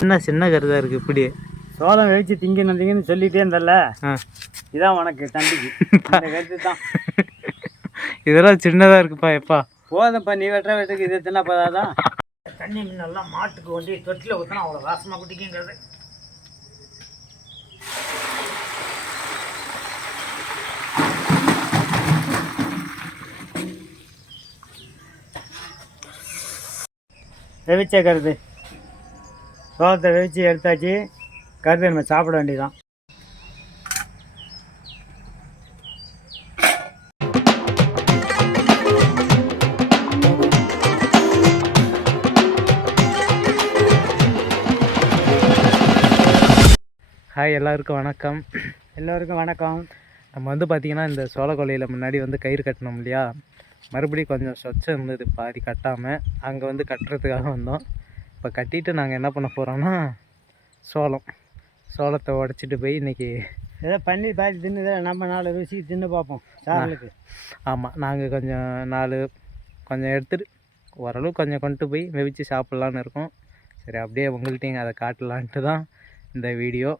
என்ன சின்ன கருதா இருக்குது இப்படி. சோளம் வெடிச்சு திங்கணும் திங்கன்னு சொல்லிட்டே இருந்தல்ல? ஆ. இதான் உனக்கு தம்பிக்கு. இந்த கருத்து தான் இதெல்லாம் சின்னதாக இருக்குப்பா எப்பா. போதும்ப்பா நீ வெட்டுற வெட்டுக்கு இது தின்ன போதாதான் தண்ணி முன்னெல்லாம் மாட்டுக்கு ஒண்டி தொட்டில் ஊற்றினா அவ்வளோ வாசமாக குடிக்குங்கிறது. வெவிச்ச கருது? சோளத்தை வெவிச்சு எடுத்தாச்சு. கருது நம்ம சாப்பிட வேண்டியதான் ஹாய் எல்லாருக்கும் வணக்கம். எல்லோருக்கும் வணக்கம். நம்ம வந்து பார்த்திங்கன்னா இந்த சோளக்கொல்லையில் முன்னாடி வந்து கயிறு கட்டினோம் இல்லையா? மறுபடியும் கொஞ்சம் சொச்சம் இருந்தது பாதி கட்டாமல் அங்கே வந்து கட்டுறதுக்காக வந்தோம். இப்போ கட்டிட்டு நாங்கள் என்ன பண்ண போகிறோம்னா சோளம். சோளத்தை உடச்சிட்டு போய் இன்றைக்கி ஏதோ பன்னீர் பாதி தின்னு நம்ம நாலு ருசி தின்னு பார்ப்போம் சாரலுக்கு. ஆமாம் நாங்கள் கொஞ்சம் நாலு கொஞ்சம் எடுத்துட்டு ஓரளவு கொஞ்சம் கொண்டு போய் வெவிச்சு சாப்பிட்லான்னு இருக்கோம். சரி அப்படியே உங்கள்கிட்டையும் அதை காட்டலான்ட்டு தான் இந்த வீடியோ.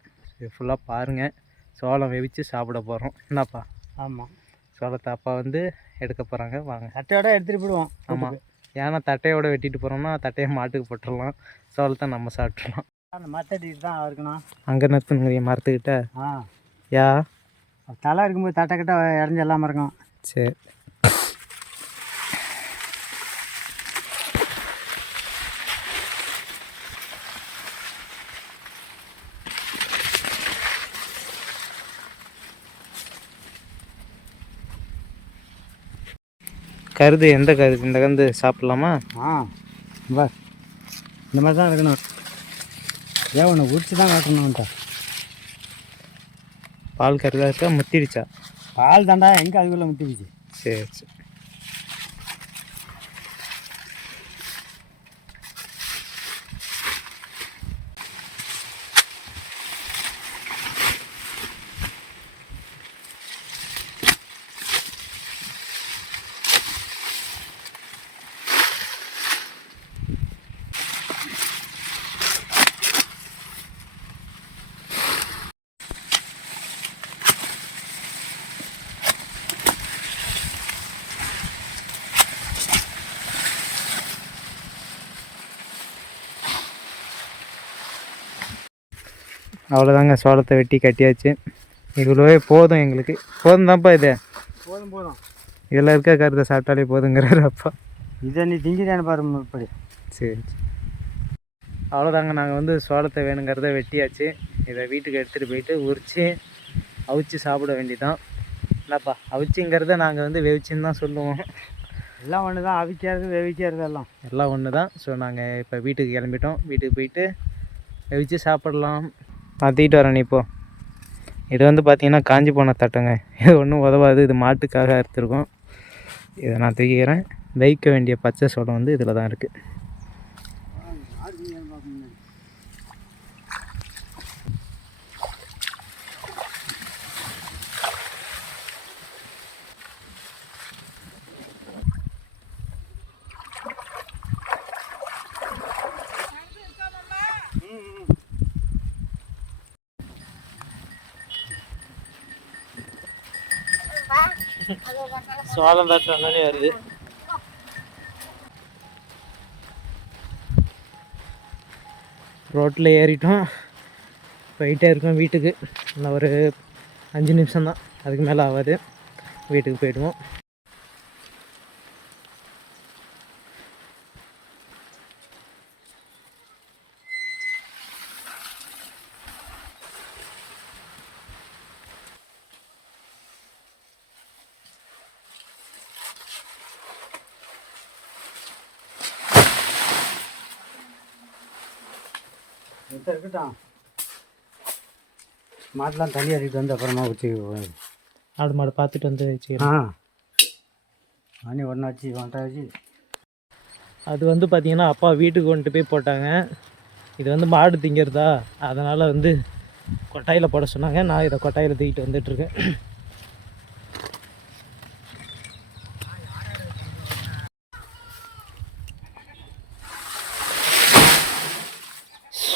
ஃபுல்லாக பாருங்கள் சோளம் வெவிச்சு சாப்பிட போகிறோம் என்னப்பா? ஆமாம் சோளத்தை அப்பா வந்து எடுக்க போகிறாங்க வாங்க. சட்டையோட எடுத்துகிட்டு போயிடுவோம். ஆமாம் ஏன்னா தட்டையோட வெட்டிட்டு போகிறோம்னா தட்டையை மாட்டுக்கு போட்டுடலாம் சோளத்தை நம்ம சாப்பிட்றலாம் அந்த மத்தடிட்டு தான் இருக்கணும் அங்கே நிறுத்துங்க மரத்துக்கிட்ட. ஆ. யா? தலை இருக்கும்போது தட்டை கிட்ட இறஞ்சி இல்லாமல் இருக்கும் சரி. கருது எந்த கருது? இந்த கருந்து சாப்பிட்லாமா? ஆ வா இந்த மாதிரி தான் இருக்கணும். ஏன் உன்னை உடிச்சு தான் காட்டணும்ட்டா பால் கருதா இருக்கா? முத்திடுச்சா? பால் தாண்டா எங்கே அதுக்குள்ளே முட்டிக்குச்சு சரி சரி. அவ்வளோதாங்க சோளத்தை வெட்டி கட்டியாச்சு. இவ்வளோவே போதும் எங்களுக்கு. போதும் தான்ப்பா இது? போதும் போதும். இதில் இருக்க கருத்தை சாப்பிட்டாலே போதுங்கிறாரு அப்பா. இதை நீ திங்கிறான்னு பாரு இப்படி. சரி. அவ்வளோதாங்க நாங்கள் வந்து சோளத்தை வேணுங்கிறத வெட்டியாச்சு. இதை வீட்டுக்கு எடுத்துகிட்டு போயிட்டு உரித்து அவிச்சு சாப்பிட வேண்டியதான் என்னப்பா அவிச்சுங்கிறத நாங்கள் வந்து வெவிச்சின்னு தான் சொல்லுவோம். எல்லாம் ஒன்று தான் அவிக்கிறது வெவிக்கிறது எல்லாம். எல்லாம் ஒன்று தான் ஸோ நாங்கள் இப்போ வீட்டுக்கு கிளம்பிட்டோம். வீட்டுக்கு போயிட்டு வெவிச்சு சாப்பிடலாம். மாற்றிக்கிட்டு வரேன் நீ இப்போ இது வந்து பார்த்தீங்கன்னா காஞ்சி போன தட்டுங்க. இது ஒன்றும் உதவாது. இது மாட்டுக்காக அறுத்துருக்கோம். இதை நான் தூக்கிக்கிறேன். வைக்க வேண்டிய பச்சை சோளம் வந்து இதில் தான் இருக்குது சோளம் தட்டு வருது. ரோட்டில் ஏறிட்டோம். போயிட்டே இருக்கோம் வீட்டுக்கு. இன்னும் ஒரு அஞ்சு நிமிஷம் தான் அதுக்கு மேலே ஆகாது. வீட்டுக்கு போயிடுவோம். எடுத்து இருக்கட்டும். மாட்டெலாம் தண்ணி அடிக்கிட்டு வந்து அப்புறமா ஊற்றி ஆடு மாடு பார்த்துட்டு வந்து ஆ. வச்சுக்கிறேன் மணி ஒன்றாச்சு ஒன்றாச்சு அது வந்து பார்த்தீங்கன்னா அப்பா வீட்டுக்கு கொண்டு போய் போட்டாங்க. இது வந்து மாடு திங்கிறதா? அதனால் வந்து கொட்டாயில் போட சொன்னாங்க. நான் இதை கொட்டாயில் தூக்கிட்டு வந்துட்டுருக்கேன்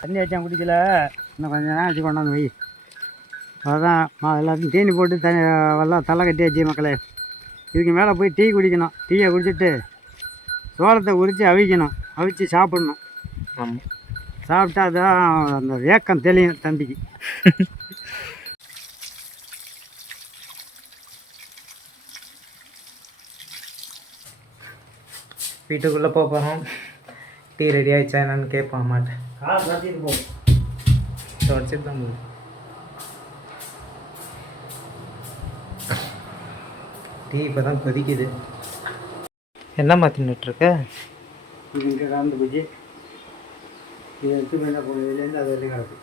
தண்ணி வச்சான் குடிக்கல. இன்னும் கொஞ்சம் நேரம் வச்சு கொண்டாந்து வை. அதான் மா எல்லாத்தையும் தீனி போட்டு தண்ணி எல்லாம் தலை கட்டியாச்சு மக்களே. இதுக்கு மேலே போய் டீ குடிக்கணும். டீயை குடிச்சிட்டு சோளத்தை உரித்து அவிக்கணும். அவிச்சு சாப்பிடணும். ஆமாம் சாப்பிட்டா தான் அந்த ஏக்கம் தெளியும் தம்பிக்கு. வீட்டுக்குள்ளே போக போகிறோம் டீ ரெடி ஆயிடுச்சா என்னன்னு சாத்திட்டு போகும் தொடச்சிட்டு தான் போகுது. டீ இப்போ தான் கொதிக்குது. என்ன மாற்றின்னுட்ருக்க இங்கே கலந்து போச்சு. இதை எடுத்து மேலே போனதுலேருந்து அது வரையும் கிடக்கு.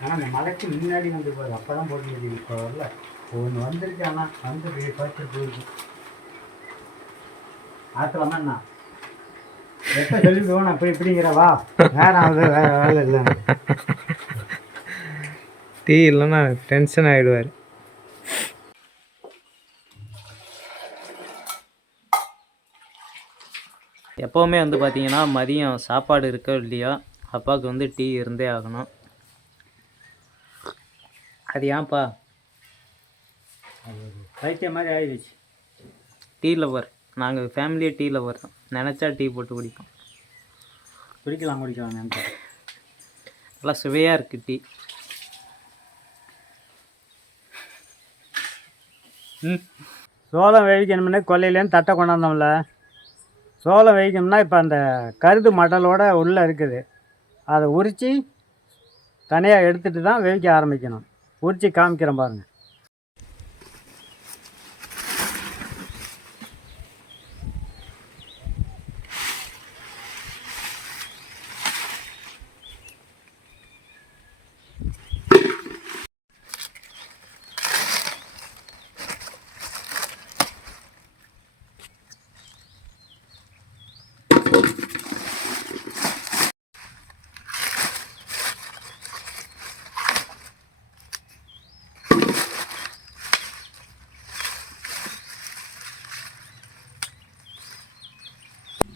ஆனால் அந்த மலைக்கு முன்னாடி வந்து போகுது அப்போ தான் போட முடியுது. இப்போ வரல. ஒன்று வந்துருச்சு ஆனால் வந்து பார்த்து போயிருக்கு ஆத்தலாமா என்ன? எப்போ சொல்லிவிடுவோம் நான் இப்படிங்கிறவா வேற அது வேற வேலை இல்லை. டீ இல்லைன்னா டென்ஷன் ஆகிடுவார் எப்போவுமே வந்து பார்த்தீங்கன்னா மதியம் சாப்பாடு இருக்கோ இல்லையோ அப்பாவுக்கு வந்து டீ இருந்தே ஆகணும். அது ஏன்ப்பா பைத்தியம் மாதிரி ஆயிடுச்சு. டீ லவர் நாங்கள் ஃபேமிலியே டீ லவர் தான் நினச்சா டீ போட்டு குடிப்போம். குடிக்கலாம் குடிக்கலாம் நல்லா சுவையாக இருக்குது டீ ம். சோளம் வேவிக்கணும்னா கொல்லையிலேருந்து தட்டை கொண்டாந்தோம்ல. சோளம் வேவிக்கணும்னா இப்போ அந்த கருது மடலோட உள்ளே இருக்குது. அதை உரித்து தனியாக எடுத்துட்டு தான் வேவிக்க ஆரம்பிக்கணும். உரித்து காமிக்கிறேன் பாருங்கள்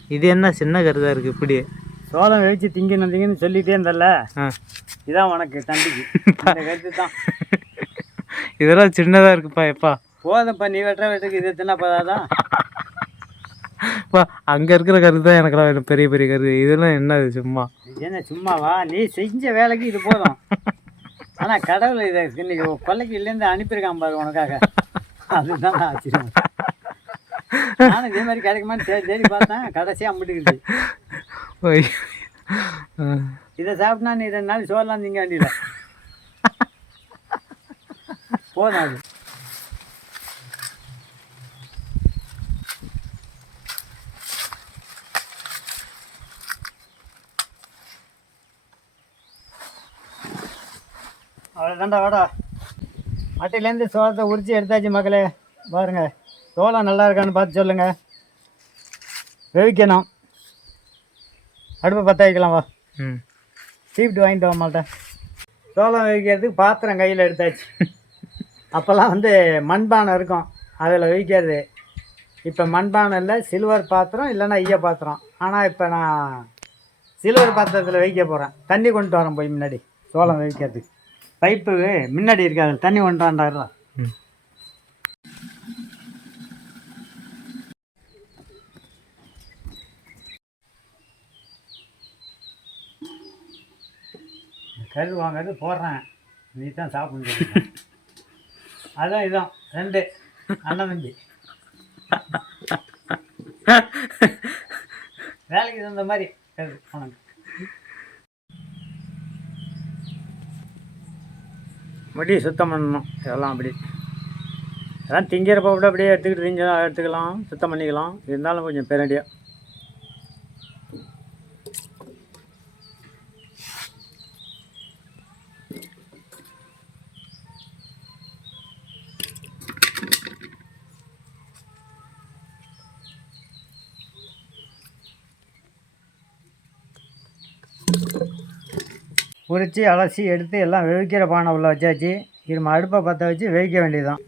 இது என்ன சின்ன கருதாக இருக்குது இப்படி? சோளம் திங்கணும் திங்கன்னு சொல்லிகிட்டே இருந்தல்ல? ஆ. இதான் உனக்கு தண்டிக்கு இந்த கருத்து தான். இதெல்லாம் சின்னதாக இருக்குப்பா எப்பா. போதும்ப்பா நீ வெட்டுற வெட்டுக்கு இது போதாதான் பா அங்கே இருக்கிற கருது தான் எனக்குலாம் வேணும் பெரிய பெரிய கருது இதெல்லாம் என்னது சும்மா? என்ன சும்மாவா? நீ செஞ்ச வேலைக்கு இது போதும். ஆனால் கடவுள் இதை இன்னைக்கு கொல்லைக்கு இல்லைருந்து அனுப்பியிருக்கான் பாரு உனக்காக. அதுதான் ஆச்சரியம். நானும் இதே மாதிரி கிடைக்குமான்னு தேடி தேடி பார்த்தேன். கடைசியாக ஆ. இதை சாப்பிட்டா நீ ரெண்டு நாள் சோறலாம் திங்க வேண்டியல போதும் அது. அவ்வளோதாண்டா வாடா. மட்டையிலேருந்து சோளத்தை உரிச்சு எடுத்தாச்சு மக்களே. பாருங்க. சோளம் நல்லா இருக்கான்னு பார்த்து சொல்லுங்கள் வேவிக்கணும். அடுப்பை பற்ற வைக்கலாம் வா. ம். சீப்ட்டு வாங்கிட்டு வர மாட்டேன் சோளம் வைக்கிறதுக்கு பாத்திரம் கையில் எடுத்தாச்சு. அப்போல்லாம் வந்து மண்பானை இருக்கும். அதில் வைக்கிறது இப்போ மண்பானை இல்லை சில்வர் பாத்திரம் இல்லைன்னா ஈய பாத்திரம். ஆனால் இப்போ நான் சில்வர் பாத்திரத்தில் வைக்க போகிறேன் தண்ணி கொண்டு வரேன் போய் முன்னாடி. சோளம் வைக்கிறதுக்கு பைப்பு முன்னாடி இருக்காது தண்ணி கொண்டு வந்தாடுறா ம் கரு வாங்கிறது போடுறேன். நீ தான் சாப்பிட அதான் இதான். ரெண்டு. அண்ணன் தம்பி. வேலைக்கு தகுந்த மாதிரி கரு உனக்கு முடி சுத்தம் பண்ணணும். இதெல்லாம் அப்படி. அதெல்லாம் திங்கிறப்ப கூட அப்படியே எடுத்துக்கிட்டு திங்க எடுத்துக்கலாம். சுத்தம் பண்ணிக்கலாம். இருந்தாலும் கொஞ்சம் பெரடியாக உரித்து அலசி எடுத்து எல்லாம் வெவிக்கிற பானை உள்ள வச்சாச்சு. நம்ம அடுப்பை பற்ற வச்சு வெவிக்க வேண்டியதுதான்.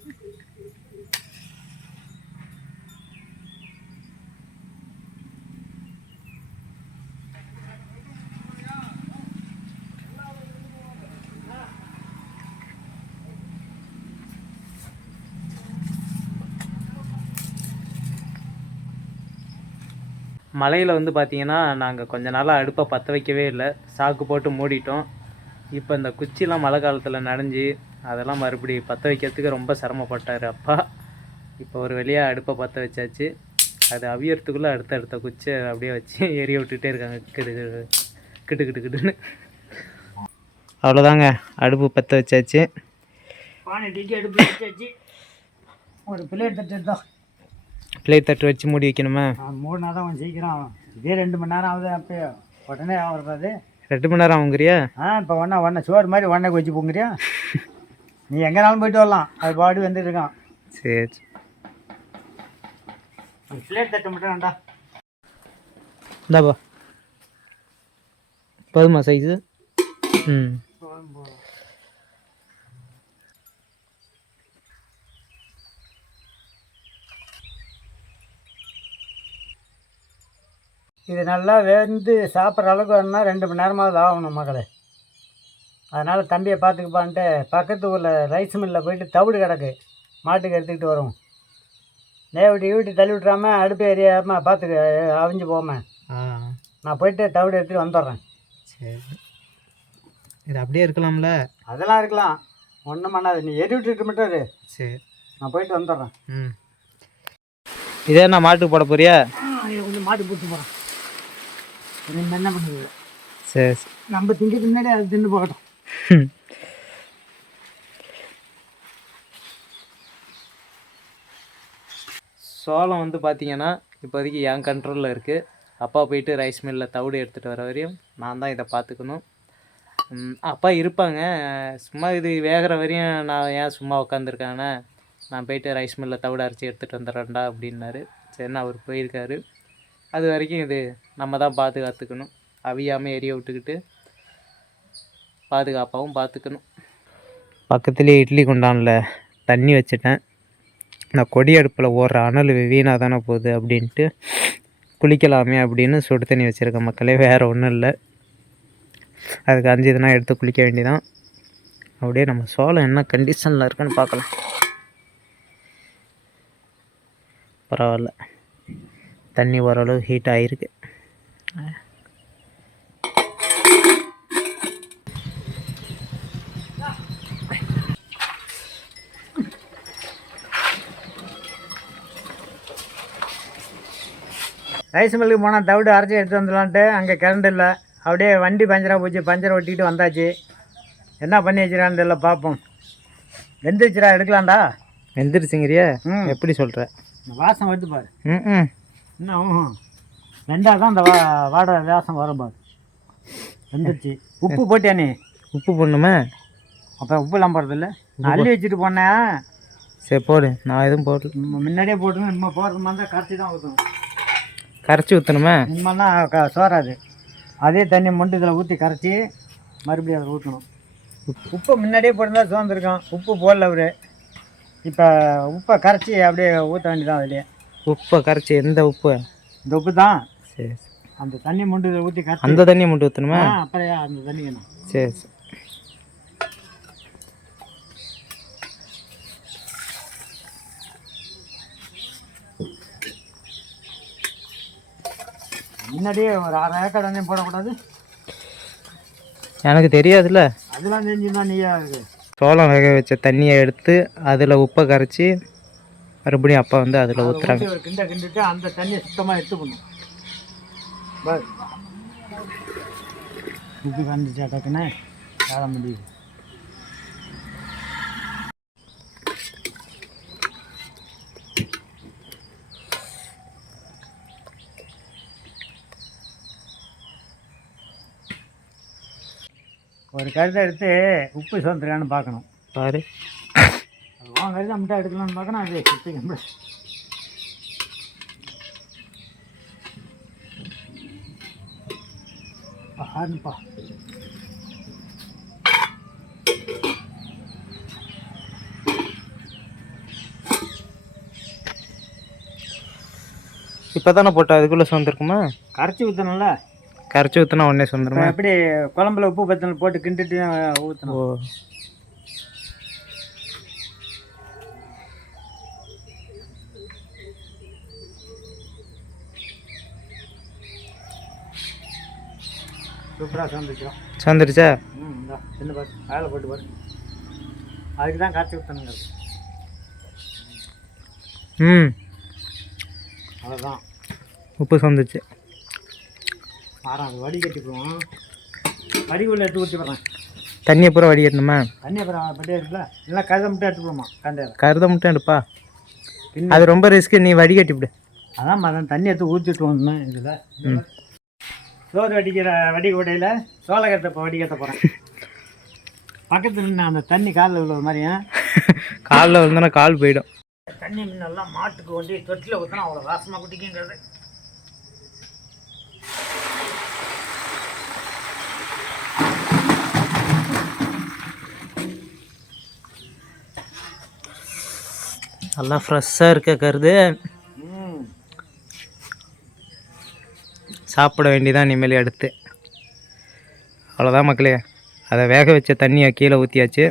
மலையில் வந்து பார்த்தீங்கன்னா நாங்கள் கொஞ்ச நாளாக அடுப்பை பற்ற வைக்கவே இல்லை. சாக்கு போட்டு மூடிட்டோம். இப்போ இந்த குச்சிலாம் மழை காலத்தில் நனைஞ்சி அதெல்லாம் மறுபடி பற்ற வைக்கிறதுக்கு ரொம்ப சிரமப்பட்டார் அப்பா. இப்போ ஒரு வழியாக அடுப்பை பற்ற வச்சாச்சு. அது அவியறதுக்குள்ளே அடுத்த அடுத்த குச்சை அப்படியே வச்சு எரிய விட்டுட்டே இருக்காங்க. கிடு கிடு கிட்டு கிட்டு கிட்டுன்னு அவ்வளோதாங்க அடுப்பு பற்ற வச்சாச்சு. பானை தூக்கி அடுப்பு வச்சாச்சு. ஒரு பிள்ளை எடுத்துகிட்டு தான் பிளேட் தட்டு வச்சு மூடி வைக்கணுமா? நாள் தான் கொஞ்சம் சீக்கிரம். இதே ரெண்டு மணி நேரம் ஆகுது அப்போ உடனே ஆகுறது ரெண்டு மணி நேரம் ஆகுங்கிறியா? ஆ இப்போ ஒன்றா ஒன்றை சோறு மாதிரி ஒன்றை வச்சு போங்கிறியா? நீ எங்கேனாலும் போயிட்டு வரலாம். அது பாடி வந்துட்டு இருக்கான். சரி பிளேட் தட்டு மட்டும் வேண்டா இந்தாப்பா. போதுமா சைஸு ம். இது நல்லா வெந்து சாப்பிட்ற அளவுக்கு வேணும்னா ரெண்டு மணி நேரமாவது ஆகணும் மகளே. அதனால் தம்பியை பார்த்துக்குப்பான்ட்டு பக்கத்து ஊரில் ரைஸ் மில்லில் போயிட்டு தவிடு கிடக்கு. மாட்டுக்கு எடுத்துக்கிட்டு வரும் நேவட்டி வீட்டு தள்ளி விட்றாம அடுப்பு எரியாமல் பார்த்துக்க அவிஞ்சு போம நான் போயிட்டு தவிடு எடுத்துகிட்டு வந்துடுறேன். சரி. இது அப்படியே இருக்கலாம்ல? அதெல்லாம் இருக்கலாம். ஒன்றும் பண்ணாது. நீ எரி விட்டுட்டு மட்டும் இரு. சரி. நான் போயிட்டு வந்துடுறேன். ம். இதே நான் மாட்டுக்கு போட போறியா? கொஞ்சம் மாட்டு போட்டு போகிறேன் என்ன பண்ணுது சரி சரி. நம்ம திங்கிறதுக்கு முன்னாடி அது தின்னு போகட்டும். சோளம் வந்து பார்த்தீங்கன்னா இப்போதைக்கு என் கண்ட்ரோலில் இருக்குது அப்பா போயிட்டு ரைஸ் மில்லில் தவிடு எடுத்துகிட்டு வர வரையும் நான் தான் இதை பார்த்துக்கணும். அப்பா இருப்பாங்க. சும்மா இது வேகிற வரையும் நான் ஏன் சும்மா உட்காந்துருக்கானே நான் போயிட்டு ரைஸ் மில்லில் தவிடு அரைச்சி எடுத்துகிட்டு வந்துடுறேன்டா அப்படின்னாரு. சரின்னு அவர் போயிருக்காரு. அது வரைக்கும் இது நம்ம தான் பாதுகாத்துக்கணும். அவியாமல் எரிய விட்டுக்கிட்டு பாதுகாப்பாகவும் பார்த்துக்கணும் பக்கத்துலேயே இட்லி குண்டானில் தண்ணி வச்சுட்டேன். நான் கொடி அடுப்பில் ஓடுற அனல் வீணாக தானே போகுது அப்படின்ட்டு குளிக்கலாமே அப்படின்னு சுடு தண்ணி வச்சுருக்கேன் மக்களே வேறு ஒன்றும் இல்லை. அதுக்கு அஞ்சு அஞ்சுதுனா எடுத்து குளிக்க வேண்டியதான் அப்படியே நம்ம சோளம் என்ன கண்டிஷனில் இருக்குன்னு பார்க்கலாம். பரவாயில்ல. தண்ணி ஓரளவு ஹீட் ஆகிருக்கு ரைஸ் மில்லுக்கு போனால் தவிடு அரைச்சி எடுத்து வந்துடலான்ட்டு அங்கே கரண்ட் இல்லை. அப்படியே வண்டி பஞ்சராக போச்சு பஞ்சரை ஒட்டிட்டு வந்தாச்சு. என்ன பண்ணி வச்சுருக்கான்னு தெரியல பார்ப்போம் வெந்துருச்சுடா எடுக்கலாம்டா. வெந்துருச்சுங்கிறியா ம். எப்படி சொல்கிற வாசம் வருது பாரு. ம் ம். இன்னும் ஊஹும். வெந்தா தான் அந்த வா வாடை வாசம் வரும் பாரு. வெந்துருச்சு. உப்பு போட்டியா நீ? உப்பு போடணுமா? அப்புறம் உப்புலாம் போடுறதில்ல. நான் அள்ளி வச்சுட்டு போனேன் சரி போடு. நான் எதுவும் போடல. ம- முன்னாடியே போட்டுருங்க இனிமே போடுற மாதிரி தான் கரைச்சி தான் ஊற்றணும் கரைச்சி ஊற்றணுமா இனிமேல் தான் க சோறாது. அதே தண்ணி மொண்டு இதில் ஊற்றி கரைச்சி மறுபடியும் அதில் ஊற்றணும் உப்பு முன்னாடியே போட்டிருந்தா சோர்ந்துருக்கான் உப்பு போடல அவரு. இப்போ உப்பை கரைச்சி அப்படியே ஊற்ற வேண்டியதான் அதுலேயே. உப்பை கரைச்சி எந்த உப்பு? இந்த உப்பு தான். சரி அந்த தண்ணி மொண்டு ஊற்றி கரைச்சி அந்த தண்ணியை மட்டும் ஊற்றணுமா அப்புறம் அந்த தண்ணி வேணும். சரி சரி. முன்னாடியே ஒரு அரை ஏக்கர் தண்ணி போடக்கூடாது. எனக்கு தெரியாதுல்ல. அதெல்லாம் தெரிஞ்சுதான் நீயா இருக்கு. சோளம் வேக வச்ச தண்ணியை எடுத்து அதில் உப்பை கரைச்சி மறுபடியும் அப்பா வந்து அதில் ஊற்றுறாங்க ஊற்றி ஒரு கிண்ட கிண்டிட்டு அந்த தண்ணியை சுத்தமாக எடுத்து பண்ணும் பஸ் உப்பு கண்டுச்சா டக்குன்னு வேலை முடியுது. ஒரு கருத்தை எடுத்து உப்பு சோந்துருக்கான்னு பார்க்கணும். பாரு. அது உன் கருத்தை மட்டும் எடுக்கலாம்னு பார்க்கணும் அது சுத்திக்க ஆரம்பிப்பா இப்போ தானே போட்டா? அதுக்குள்ளே சொந்திருக்குமா கரைச்சி ஊற்றணும்ல கரைச்சி ஊற்றினா உடனே சொந்துருமா எப்படி குழம்புல உப்பு பத்தல் போட்டு கிண்டிட்டு ஊற்றணும் ஓ. சூப்பராக சேர்ந்துச்சோம் சொந்துருச்சா? ம் இந்தா சின்ன பாரு அதில் போட்டு பாரு. அதுக்கு தான் கரைச்சி ஊற்றணுங்கிறது ம். அவ்வளோதான் உப்பு சொந்துச்சு. ஆறாம் அது வடி கட்டிக்குவோம் வடிக்குள்ள எடுத்து ஊற்றி போடுறேன். தண்ணியை பூரா வடிகட்டணுமா தண்ணி அப்புறம் பட்டே இருக்குல்ல இல்லை கதை மட்டும் எடுத்து போடுமா கண்டையில். கருதை மட்டும் எடுப்பா. அது ரொம்ப ரிஸ்க்கு நீ விடு அதான் மதம் தண்ணி எடுத்து ஊற்றிட்டு வந்தேன் இதில். சோறு வடிக்கிற வடி உடையில் சோளகத்தை இப்போ வடிகட்ட போகிறேன் பக்கத்தில் நின்று அந்த தண்ணி காலில் விழுற மாதிரியும் காலில் விழுந்தோன்னா கால் போயிடும். தண்ணி முன்னெல்லாம் மாட்டுக்கு கொண்டு தொட்டில் ஊற்றினா அவ்வளோ வாசமாக குடிக்குங்கிறது. நல்லா ஃப்ரெஷ்ஷாக இருக்க கருது ம் சாப்பிட வேண்டியதான் இனிமேல் எடுத்து. அவ்வளோதான் மக்களே. அதை வேக வச்ச தண்ணியை கீழே ஊற்றியாச்சு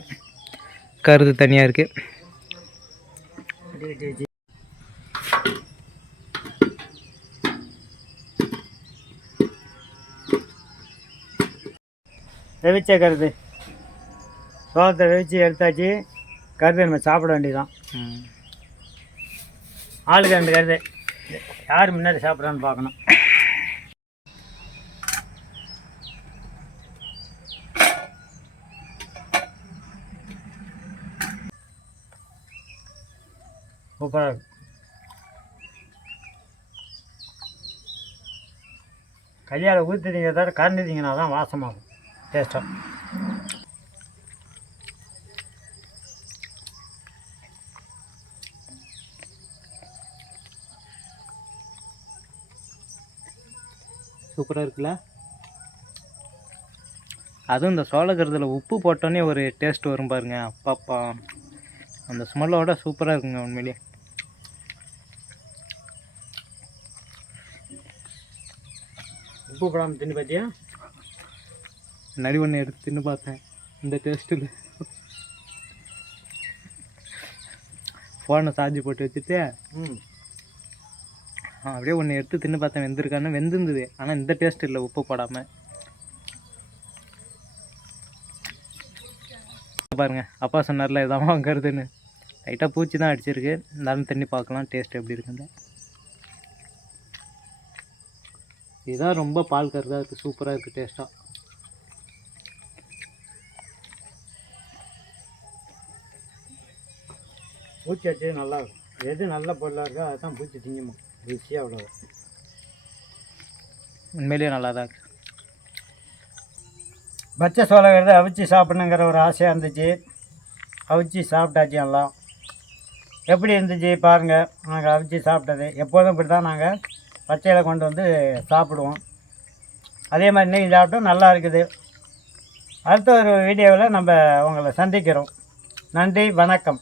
கருது தனியாக இருக்குது வெவிச்ச கருது. சோளத்தை வெவிச்சு எடுத்தாச்சு. கருது நம்ம சாப்பிட வேண்டியதான் ஆளுக்கு ரெண்டு கருது. யார் முன்னாடி சாப்பிட்றான்னு பார்க்கணும். சூப்பராக இருக்கு கையால் ஊற்றுனீங்க தவிர கறந்துட்டீங்கன்னா தான் வாசமாகும் டேஸ்ட்டாக சூப்பராக இருக்குல்ல? அதுவும் இந்த சோளக்கிறதுல உப்பு போட்டோன்னே ஒரு டேஸ்ட் வரும் பாருங்க. அப்பாப்பா. அந்த ஸ்மெல்லோட சூப்பராக இருக்குங்க உண்மையிலேயே உப்பு போடாமல் தின்னு பார்த்தியா நரி ஒன்று எடுத்து தின்னு பார்த்தேன். இந்த டேஸ்ட்டில் ஃபோனை சார்ஜ் போட்டு வச்சுட்டு அப்படியே ஒன்று எடுத்து தின்னு பார்த்தேன். வெந்திருக்கான்னு வெந்திருந்தது. ஆனால் இந்த டேஸ்ட் இல்லை உப்பு போடாமல் பாருங்க அப்பா சொன்னார்ல இதான் வாங்குறதுன்னு. லைட்டாக பூச்சி தான் அடிச்சிருக்கு. இருந்தாலும் தண்ணி பார்க்கலாம் டேஸ்ட் எப்படி இருக்குன்னு. இதுதான் ரொம்ப பால் கருதாக இருக்குது சூப்பராக இருக்குது டேஸ்ட்டாக பூச்சி நல்லா இருக்கும் எது நல்ல பொருளாக இருக்கோ அதுதான் பூச்சி திங்குமா. ருசியாக அவ்வளோ உண்மையிலேயே நல்லா தான் இருக்குது பச்சை சோளங்கிறத அவிச்சு சாப்பிடணுங்கிற ஒரு ஆசையாக இருந்துச்சு. அவிச்சு சாப்பிட்டாச்சு எல்லாம். எப்படி இருந்துச்சு பாருங்கள் நாங்கள் அவிச்சு சாப்பிட்டது. எப்போதும் இப்படி தான் நாங்கள் பச்சையில் கொண்டு வந்து சாப்பிடுவோம். அதே மாதிரி நீங்கள் சாப்பிட்டோம் நல்லா இருக்குது. அடுத்த ஒரு வீடியோவில் நம்ம உங்களை சந்திக்கிறோம். நன்றி வணக்கம்.